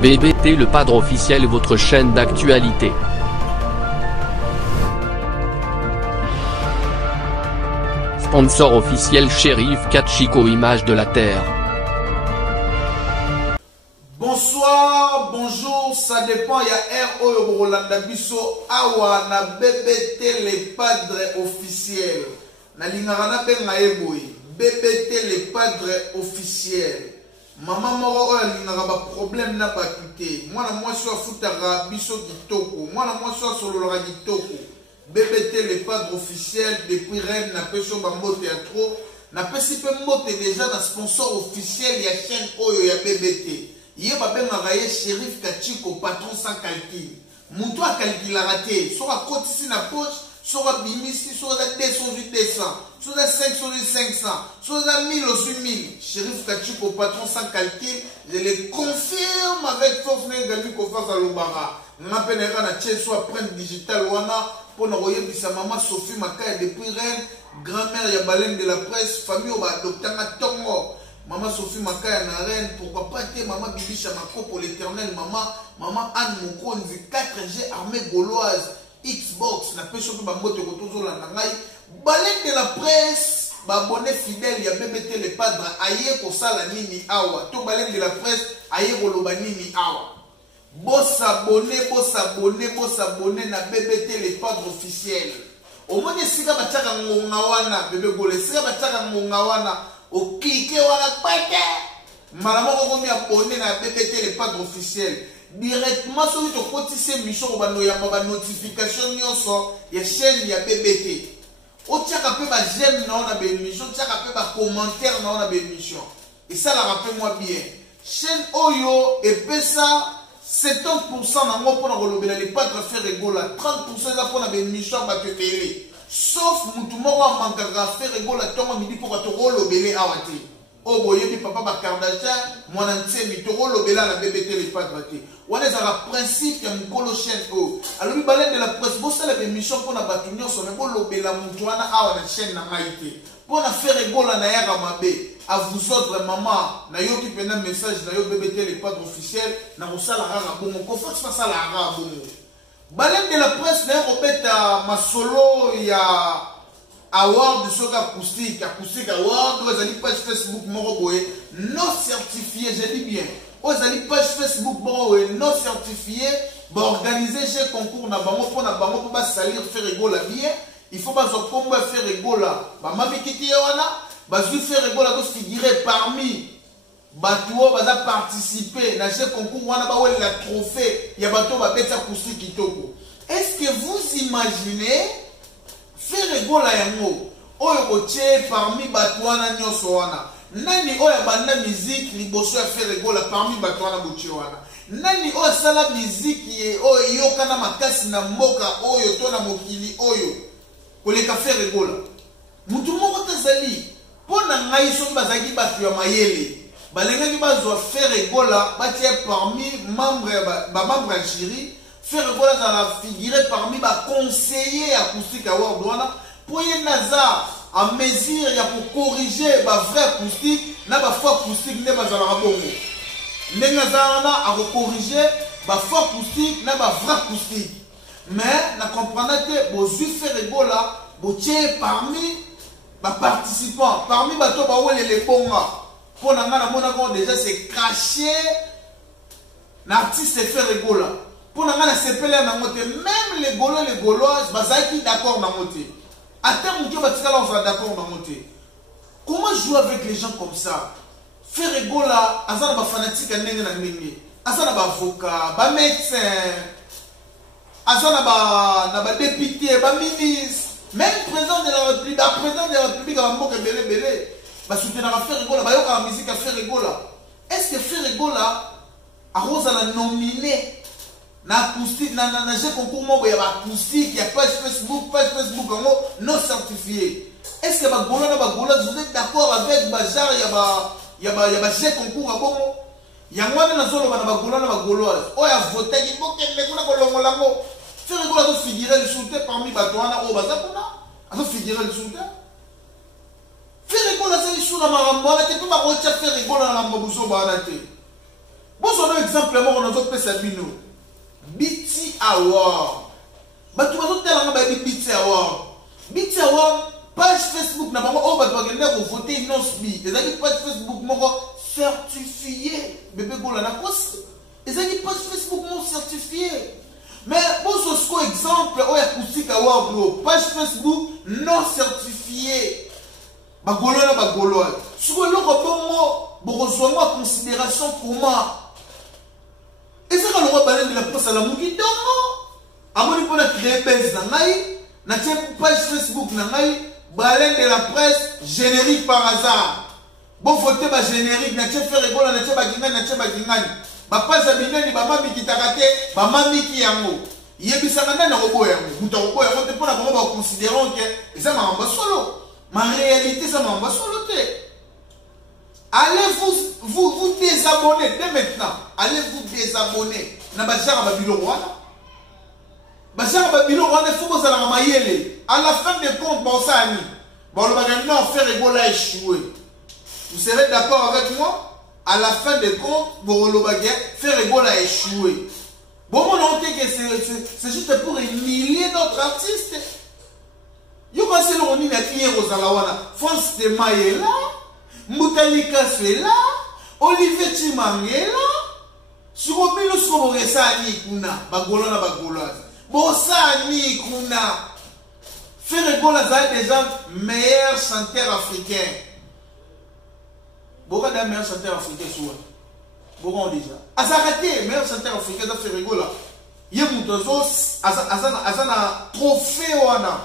BBT le Padre officiel, votre chaîne d'actualité. Sponsor officiel Shérif Kachiko, image de la terre. Bonsoir, bonjour, ça dépend, il y a R.O. Rolanda Bisso, Awa, na BBT les Padres officiels. Na Lingarana Benga Eboy, BBT les Padres officiels. Maman moro lingara ba problème na ba kité. Mwana mwasi wa futara biso kitoko. Mwana mwasi wa sololora kitoko. BBT les Padres officiels depuis Rennes na peso ba mbote ya trop. Na pesi pe mbote déjà na sponsor officiel ya chaîne Oyo ya BBT. Yé ba benga raye Shérif Kachiko, patron sans calcul. Moutou a calculé raté. Sora kotisi na poche. Sora bimisi, sora 200, 200, sora 500, 500, sora 1000, 1000. Shérif Kachiko, patron sans calcul, je le confirme avec force n'engalu qu'on fasse à l'Obara. N'appelle pas na tchè soit prendre digital wana pour nous regarder sa maman Sophie Makaya depuis Rennes, grand-mère ya baleine de la presse, famille au docteur Tongo. Maman Sophie Makaya na Rennes, pourquoi pas te maman Bibi Chamako pour l'éternel, maman Anne Mokonzi, 4G armée gauloise. Xbox na peso pe bamoto ko tozola na ngai baleine de la presse babonné fidèle ya BBT les Padres aye ko sala nini awa to baleine de la presse aye ko loba nini awa boss abonné na BBT les Padres officiels omoni sika bataka ngonga wana bebe gole sika bataka ngonga wana o cliquer wana kwete mala moko ko mi abonné na BBT les Padres officiels directement sur le côté c'est mission bano ya ba notification nyonso ya chaîne ya BBT o tiaka pe ba j'aime na on a bémission tiaka pe ba commentaire na on a bémission et ça la rappelle moi bien chaîne Oyo et pesa 70% na ngo pona kolobela les Padres faire rigola 30% za pona bémission ba te belé sauf mutu moko mankaka faire rigola tongo midi pour to kolobele awati o boyebi papa ba Kardashian mwana nsemi to kolobela na BBT les Padres te on est dans le principe ya mukolo chaîne o alobi baleine de la presse bo sala émission pour na batu nyonso mais bo lobela mutu wana awa na chaîne na maite pour na faire rigola na yaka mabe à vous autres maman na yo ki pena message na yo BBT les Padres officiels na ko sala rara bongo ko faut pas sala rara bongo baleine de la presse na ko beta masolo ya award de soka acoustique award vous allez page Facebook moko boye non certifié je dis bien aux allez page Facebook non certifié ba organiser ce concours na bango pour ba salir faire rigola bien il faut pas zo kombo faire rigola ba mabikiti wana ba zu faire rigola do figurer parmi batuo ba participer na ce concours wana ba wele la trophée ya bato ba beta acoustique kitoko. Est-ce que vous imaginez faire rigola yango oyo koche parmi bato wana nyonso wana nani oyo banda musique liboso ya faire rigola parmi bato wana boche wana nani oyo sala musique oyo yokana makasi na mboka oyo to na mokili oyo koleka faire rigola mutu moko tazali pona ngai so bazaki bato ya mayele balengaki bazwa faire rigola batie parmi membre ya jury faire rigola dans la figurer parmi ba conseiller acoustique award wana pour y naza en mesure ya pour corriger ba vrai acoustique na ba faux acoustique ne bazala bongo ndenge zana a corriger ba faux acoustique na ba vrai acoustique mais na comprendre que bozu faire rigola botie parmi ba participants parmi bato ba wele les bonga pour na ngana mona ko déjà c'est caché l'artiste fait rigola pour na ngana sepele na moté même les gauloises bazaki d'accord na moté attends mon batika là on sera d'accord na moté comment jouer avec les gens comme ça faire rigola azana ba fanatique ndenge na ndenge azana ba avocat ba médecin azana ba député ba ministre même président de la République à mboka belé ba soutenir à faire rigola ba yoka la musique à faire rigola. Est-ce que faire rigola a rosa la nominé na acoustique na jeu concours mo ya ba acoustique ya page Facebook non certifié. Est-ce que ba gola vous êtes d'accord avec ba genre ya ba jeu concours bongo ya ngwana na zolo bana ba goloise o ya voter ki boke me kuna ko longola ngo faire rigola do figurer le soutien parmi ba toana o baza kuna azo figurer le soutien faire rigola c'est sur la marambo na te pas ko faire rigola na mambo buso ba na te Bon, son exemple, on a fait ça bino. BT Award. Bah, tu vas tout tellement BT Award. BT Award, page Facebook, n'a pas voter non sbi. Les amis, page Facebook, moi, certifié. Bébé Gola, la cause. Les amis, page Facebook, moi, certifié. Mais, bon, ce exemple, on a acoustique Award, page Facebook, non certifié. Bah, Gola, bah, Gola. Sur le bon, reçois-moi en considération comment. Et c'est quand le roi balai de la presse à la mouki, non. À mon niveau, on a créé base dans la page Facebook, balai de la presse, générique par hasard. Bon, voter ma générique, n'a pas fait rigolo, n'a pas gagné, n'a pas gagné. Ma page à binani, ma mamie qui t'a raté, ma mamie qui a mot. Il y a des sanana na robo yango. Muta robo yango, t'es pas là comment va considérant que ça m'a solo. Ma réalité, ça m'a solo. Allez vous désabonner dès maintenant. Allez vous désabonner. Na bajara babilo wana. Bajara babilo wana il faut que vous allez mayele. À la fin des comptes, bon ça ami. Bon le bagage non faire rigoler échouer. Vous serez d'accord avec moi? À la fin des comptes, bon le bagage faire rigoler échouer. Bon mon honte que c'est juste pour humilier notre artiste. Yo va se le roni na client Rosalawana. France de Maïla. Moutalika est là, Olivier Timang est là, sur le milieu de Sani Kuna, Bagolana Bagolas. Bon, Sani Kuna, faire Golas des gens meilleurs chanteurs africains. Beaucoup de meilleurs chanteurs africains sont beaucoup déjà. Azarate, meilleurs chanteurs africains, ça fait rigola. Yemutozos, Azana trophée wana.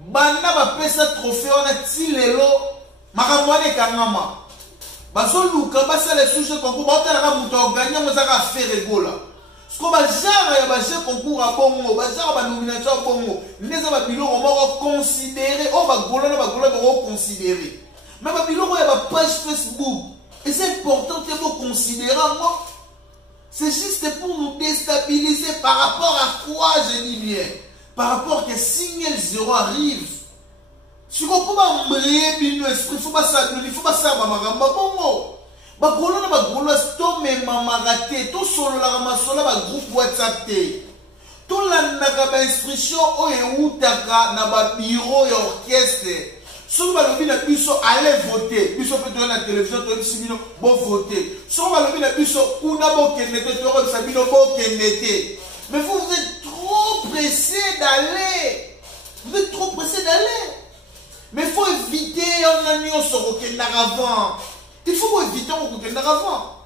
Banda ba pesa trophée wana tilelo. Makamwane kangama. Baso luka basa les sujets concours ba otala muto gagner mo za ka faire rigola. Sko ba jara ya ba jeu concours a bongo, ba jara ba nomination a bongo. Neza ba biloko mo considérer, o ba golona ba golona ba considérer. Mais ba biloko ya ba page Facebook. Et c'est important que vous considérez moi. C'est juste pour nous déstabiliser par rapport à quoi je dis bien. Par rapport que signal 0 arrive. Si vous pouvez me esprit, il faut pas ça, il faut pas ça, maman, bongo. Ba golona ba golona sto me mama raté, to solo la ramasola ba groupe WhatsApp té. To la naka ba instruction o e utaka na ba bureau et orchestre. Si ba lobi na biso allez voter, biso peut donner la télévision to bisibino bon voter. Si ba lobi na biso kuna bo kenete to sabino bo kenete. Mais vous êtes trop pressé d'aller. Vous êtes trop pressé d'aller. Mais il faut éviter un agneau sur le avant. Il faut éviter un avant.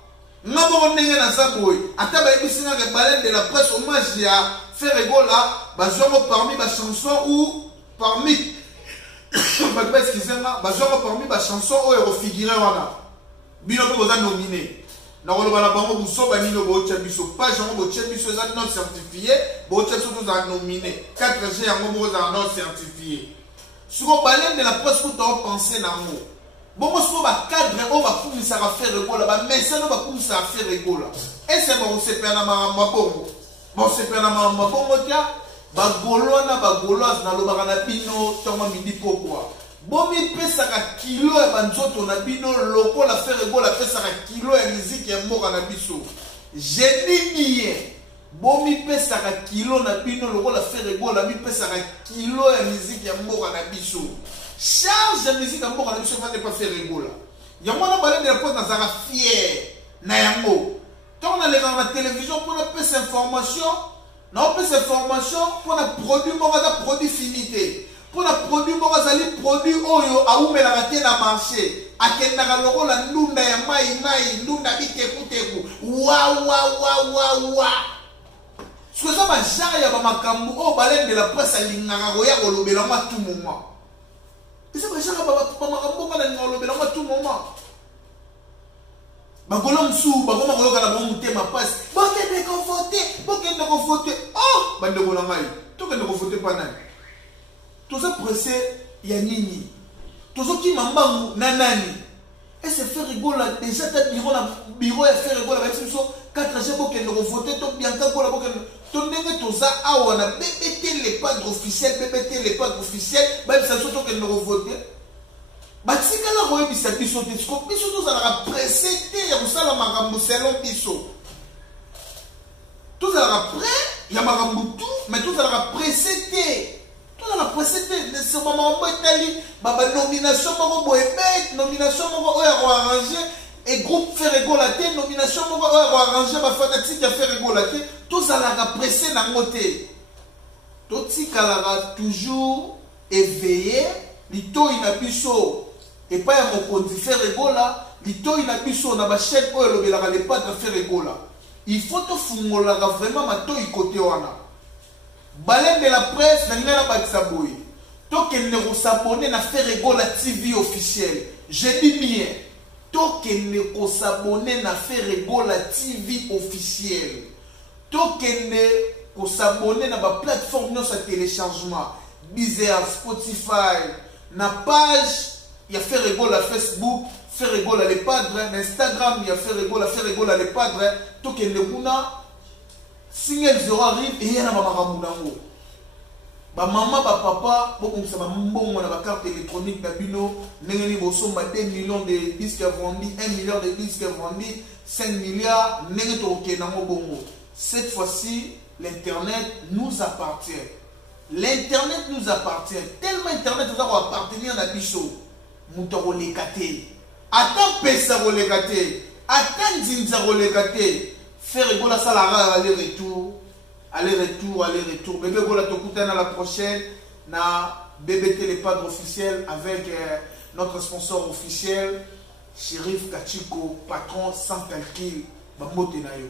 Nous avons un saboué. À ta baïbisi na rebalen de la presse hommage à faire rigola, parmi les chansons ou parmi excusez-moi, parmi les chansons où ils figurent wana. Bino ko za nominé. Na ko ba la bango buso ba nino bo chabiso pas jango bo chabiso za non certifié, bo chabiso za nominé. 4G yango bo za non certifié. Sur le balai de la presse, vous devez penser dans le mot. Bon, moi, je vais cadre, on va commencer à faire rigolo, mais ça, on va commencer à faire rigolo. Et c'est bon, c'est pas un mabongo. Bon, c'est pas un mabongo, tiens. Bagolona, bagoloise, dans le baranabino, toma midi pourquoi. Bon, mais pèse à kilo et banzoto, na bino, loco, la faire rigolo, pèse à kilo et musique et mort à la biso. J'ai dit bien. Bon mi pesa ka kilo na bino loko la faire rigola mi pesa ka kilo ya musique ya mboka na biso. Charge ya musique ya mboka na biso va pas faire rigola. Ya mwana balé de la poste na zara fier na yango. Tant on a la télévision pour la pesa information, na pesa information pour la produit mboka za produit finité. Pour la produit mboka za li produit oyo a umela raté na marché. Akenda loko la ndunda ya mai ndunda biteku. Wa. Ce que ça va jarre ya ba makambu o balen de la presse alingaka koya kolobela moi tout moment. Et ça va jarre ba makambu kana ngolobela moi tout moment. Ba kolom sou ba koma koyoka na bon mutema passe. Bokende ko voter. Oh, bande ko ngai. Tokende ko voter pa nani. Tout ça pressé ya nini. Tout ça qui mambangu na nani. Et c'est faire rigoler déjà ta bureau et faire rigoler avec ça 4G pour qu'elle voter to bien ka kola pour que to ndenge to za awa na BBT les pas officiels BBT les pas officiels même ça surtout qu'elle voter batikala koyebisa biso te siko biso tozalaka presse te ya kosala makambo selon biso tozalaka prêt ya makambo tu mais tozalaka presse te tozalaka presse te sema makambo etali banomination moko boye bete nomination moko oyo ya koarrange et groupe fait rigola te nomination moko oyo ya koarrange bafanatique ya fait rigola te tozalaka presse nango te totikalaka toujours éveillé litoi na biso epai ya mokonzi fait rigola litoi na biso na bachaîne oyo elobelaka le padre fait rigola il faut tofungolaka vraiment matoi côté wana balende de la presse na linga na bakisa boye tokende kosabone na fait rigola TV officiel je dis bien tokende kosabone na fait rigola TV officiel tokende kosabone na ba plateforme nyonso ya téléchargement Deezer, Spotify na page ya fait rigola Facebook fait rigola les padres na Instagram ya fait rigola les padres tokende kuna single zero arrive et yana bamakambu nango ba mama ba papa bokongisa ba mbongo na ba carte électronique na bino ndenge ni bosomba 2 millions de disques vendus 1 milliard de disques vendus 5 milliards ndenge tokende nango bongo cette fois-ci l'internet nous appartient. L'internet nous appartient. Tellement internet nous a appartenir à biso. Muto rolekate. Attends pesa rolekate. Attends zinza rolekate. Faire rigola salara aller-retour. Aller-retour. Bébé gola tokutana la prochaine. Na BBT les padres officiels avec notre sponsor officiel. Shérif Kachiko, patron sans calcul. Bambote na yo.